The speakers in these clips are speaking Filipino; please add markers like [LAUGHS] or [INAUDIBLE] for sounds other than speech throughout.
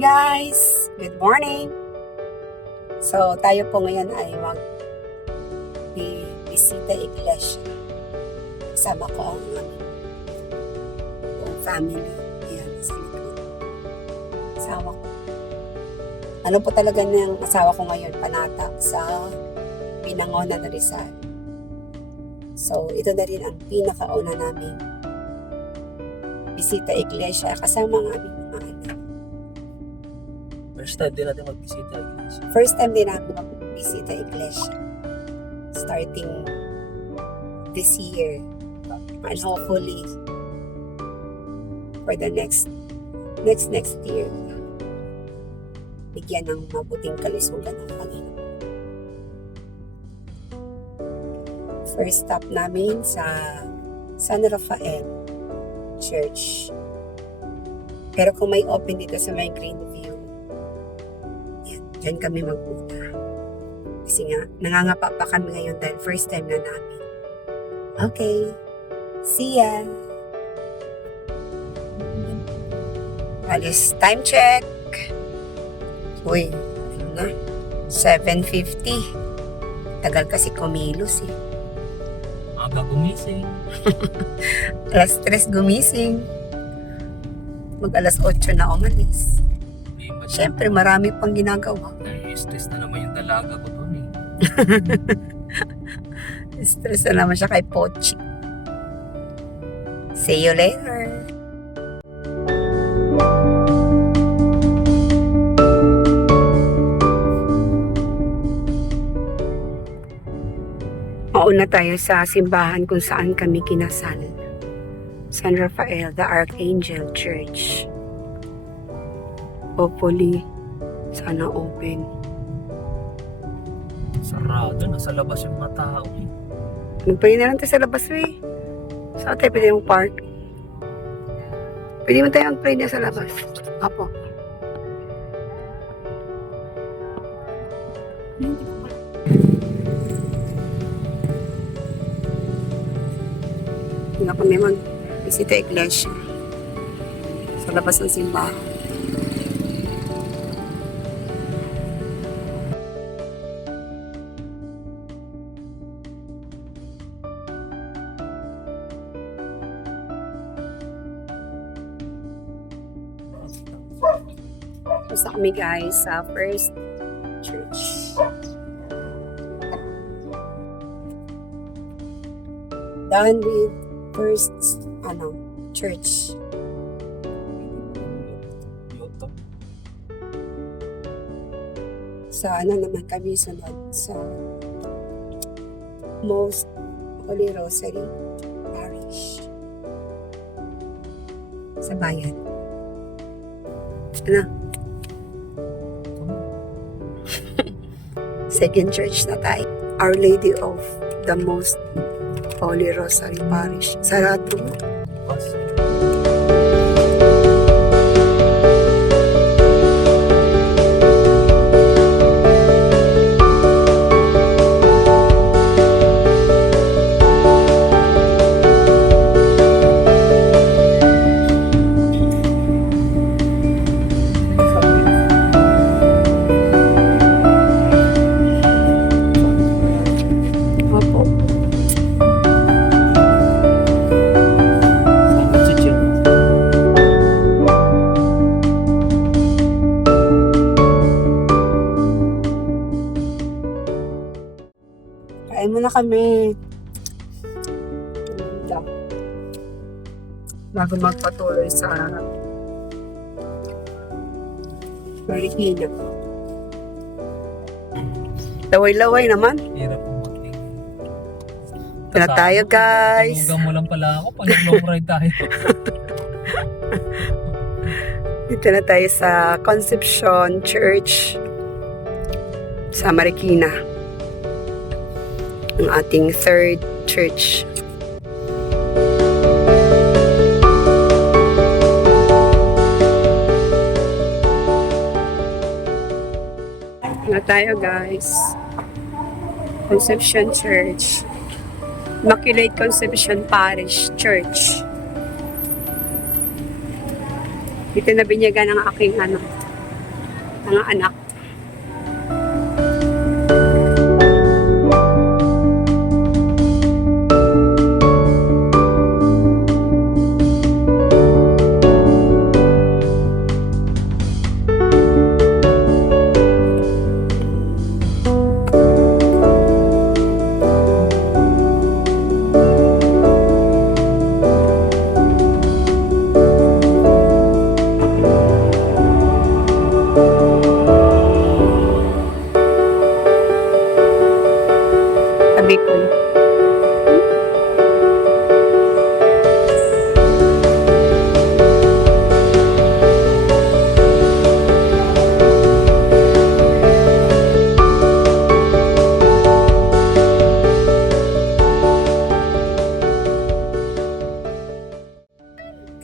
guys! Good morning! So, tayo po ngayon ay mag bisita iglesia. Kasama ko ang aming family. Ayan, sa likod. Asawa ko. Ano po talaga ng asawa ko ngayon, panata sa Pinangonan na Rizal. So, ito na rin ang pinakauna namin bisita iglesia kasama ang aming. First time din natin magbisita. guys. First time din namin magbisita iglesia. Starting this year. And hopefully, for the next, next, next year, bigyan ng mabuting kalusugan ng Panginoon. First stop namin sa San Rafael Church. Pero kung may open dito sa may Greenview, yan, dyan kami magpunta. Kasi nga, nangangapa pa kami ngayon dahil first time na namin. Okay. See ya! Alis, time check! Uy, ano na? 7.50. Tagal kasi kumilos eh. Aga gumising. [LAUGHS] Alas 3 gumising. Mag alas 8 na umalis. Siyempre, marami pang ginagawa. Nai-stress na naman yung dalaga ko doon eh. [LAUGHS] Stress na naman siya kay Pochi. See you later. Mauna tayo sa simbahan kung saan kami kinasal. San Rafael, the Archangel Church. Hopefully, sana open. Sarado. Nasa labas yung mga tao eh. Magpahin na lang tayo sa labas, we. Saan tayo pwede yung park? Pwede mo tayo mag-pray na sa labas. Apo. Hindi kami mag-visita iglesia. Sa labas ng simbahan. Kami guys sa first church. Done with first, ano, church. Sa ano naman kami sunod sa Most Holy Rosary Parish. Sa bayan. Second church na tayo. Our Lady of the Most Holy Rosary Parish. Sarado mo. Bas. Opo. Kain muna kami. Bago magpatuloy sa Marikina. Laway-laway naman. Hirap Ito na tayo, guys. Tulugan mo lang pala ako pag long ride tayo. Dito na tayo sa Concepcion Church sa Marikina. Ang ating third church. Na tayo guys. Concepcion Church. Immaculate Conception Parish Church. Dito na binyagan ang aking ano, mga anak.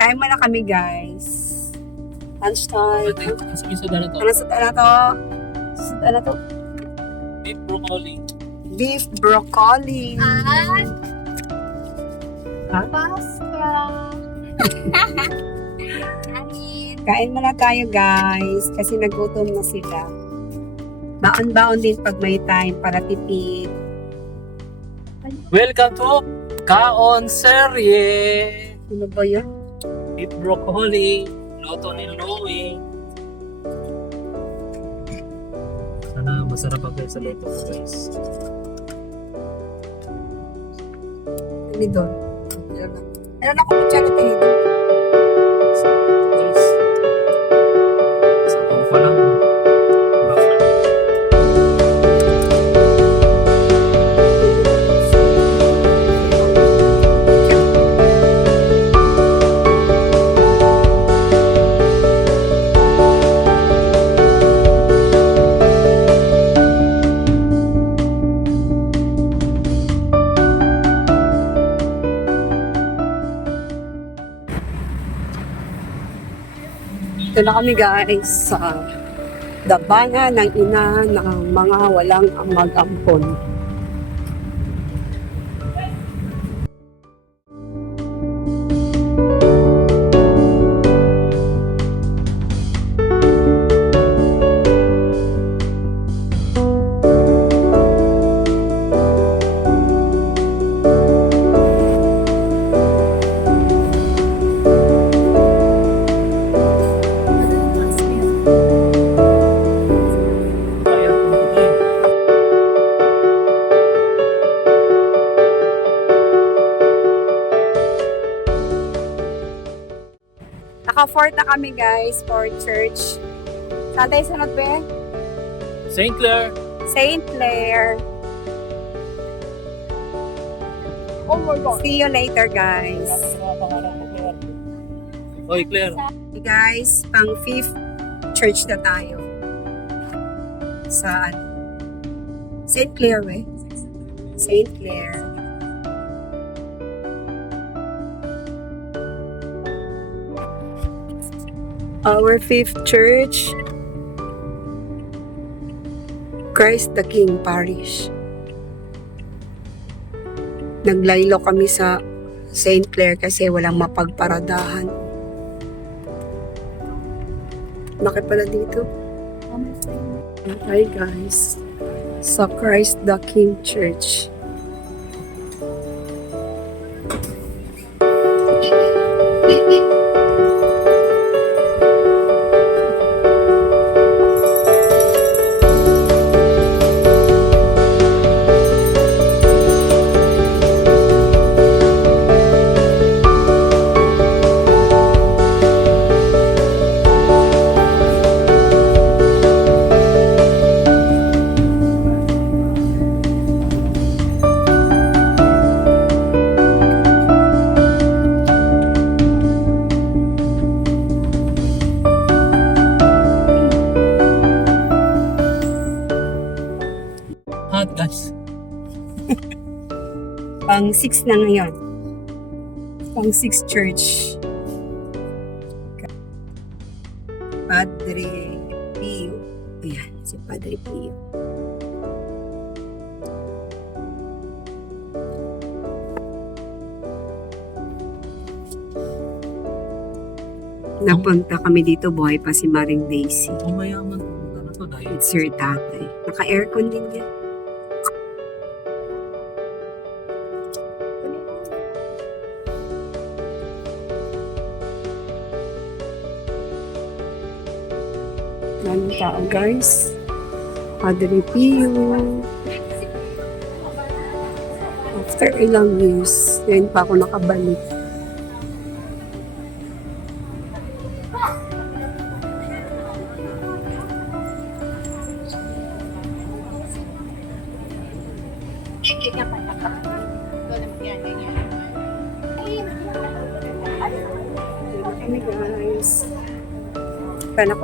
Kain muna kami guys. Lunch time. Sige sa dala to. Ano sa ano to? Sa ano to? Beef broccoli. Beef broccoli. At Ha? pasta. [LAUGHS] Kain muna tayo guys kasi nagutom na sila. Baon-baon din pag may time para tipid. Welcome to Kaon Serye. Ano ba yun? Beef broccoli. Luto ni Louie. Sana masarap ang kayo sa luto ko guys. Doon? Ano na? Ano na kung kutsara tinidor? Na kami guys sa dabangan ng ina ng mga walang mag-ampon. Naka-fort na kami guys for church. Saan tayo sunod ba? St. Clair. St. Clair. Oh my God. See you later guys. Oy, Claire. Hey guys, pang fifth church na tayo. Sa ano? St. Clair, we. St. Clair. Our fifth church, Christ the King Parish. Naglaylo kami sa St. Clair kasi walang mapagparadahan. Laki pala dito. Hi guys. Sa Christ the King Church. 6 na ngayon. Pang 6 church. Padre Pio. Ayan, si Padre Pio. Napunta kami dito, buhay pa si Maring Daisy. Ang mayaman. dahil. It's your tatay. Naka-aircon din yan. Tao guys. Padre Pio. After ilang years, ngayon pa ako nakabalik.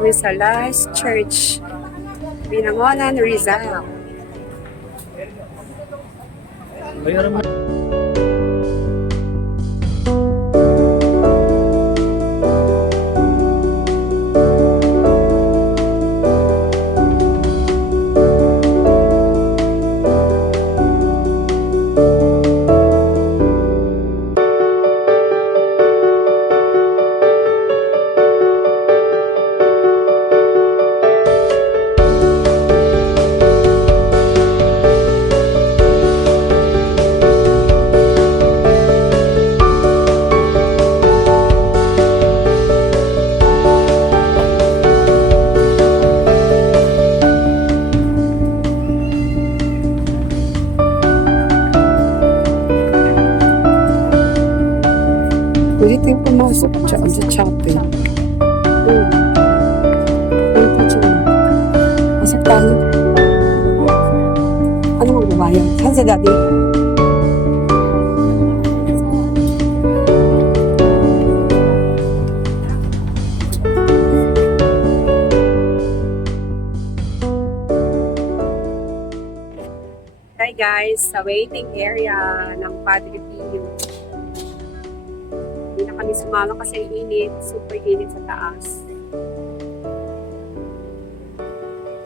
Last church. Binangonan, Rizal. Bayaran mo. Sa, sa chapel. Hmm. Pwede pa dyan. Pasok tayo. Ano mo babayan? Saan si daddy? Hi guys, sa waiting area ng Padre na kami sumama kasi init, super init sa taas.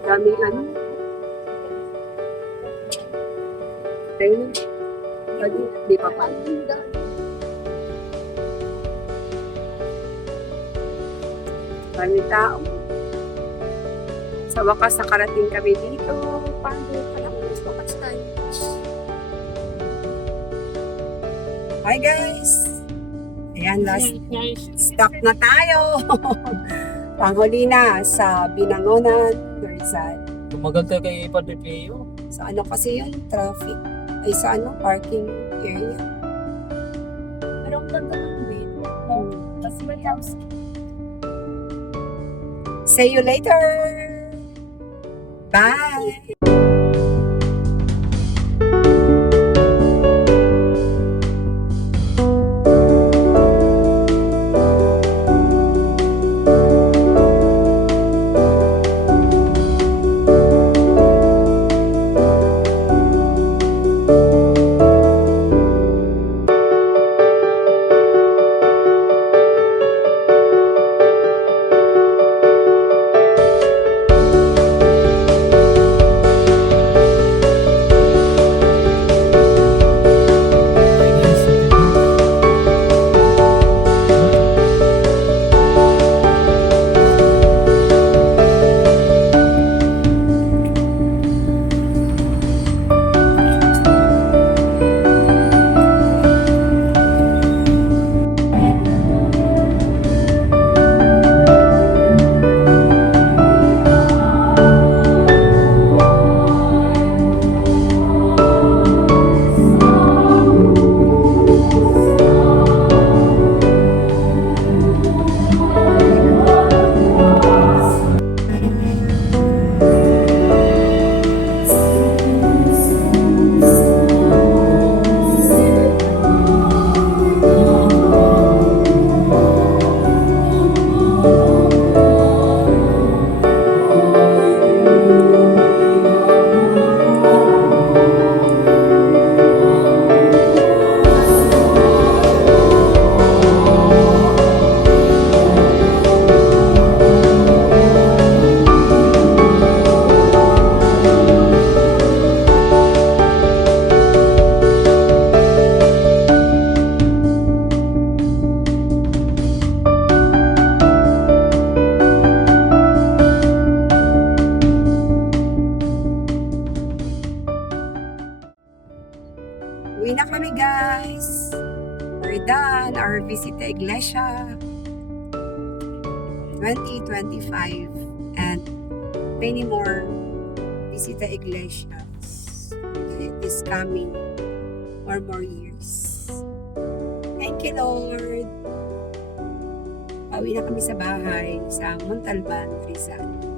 Daming ano. Ayun. Lagi, di pa pa. Daming tao. Sa wakas, nakarating kami dito. Paano pala kung wakas tayo? Hi guys! Ayan, last stop na tayo. [LAUGHS] Panghuli na sa Binangonan, Rizal. Tumagal tayo kay Padre Pio. Sa ano kasi yun? Traffic. Ay sa ano? Parking area. Pero ang ganda ng wait. Hmm. Tapos may house. See you later! Bye! Many more visit to Iglesias this coming or more years. Thank you Lord. Pauwi na kami sa bahay sa Montalban, Rizal.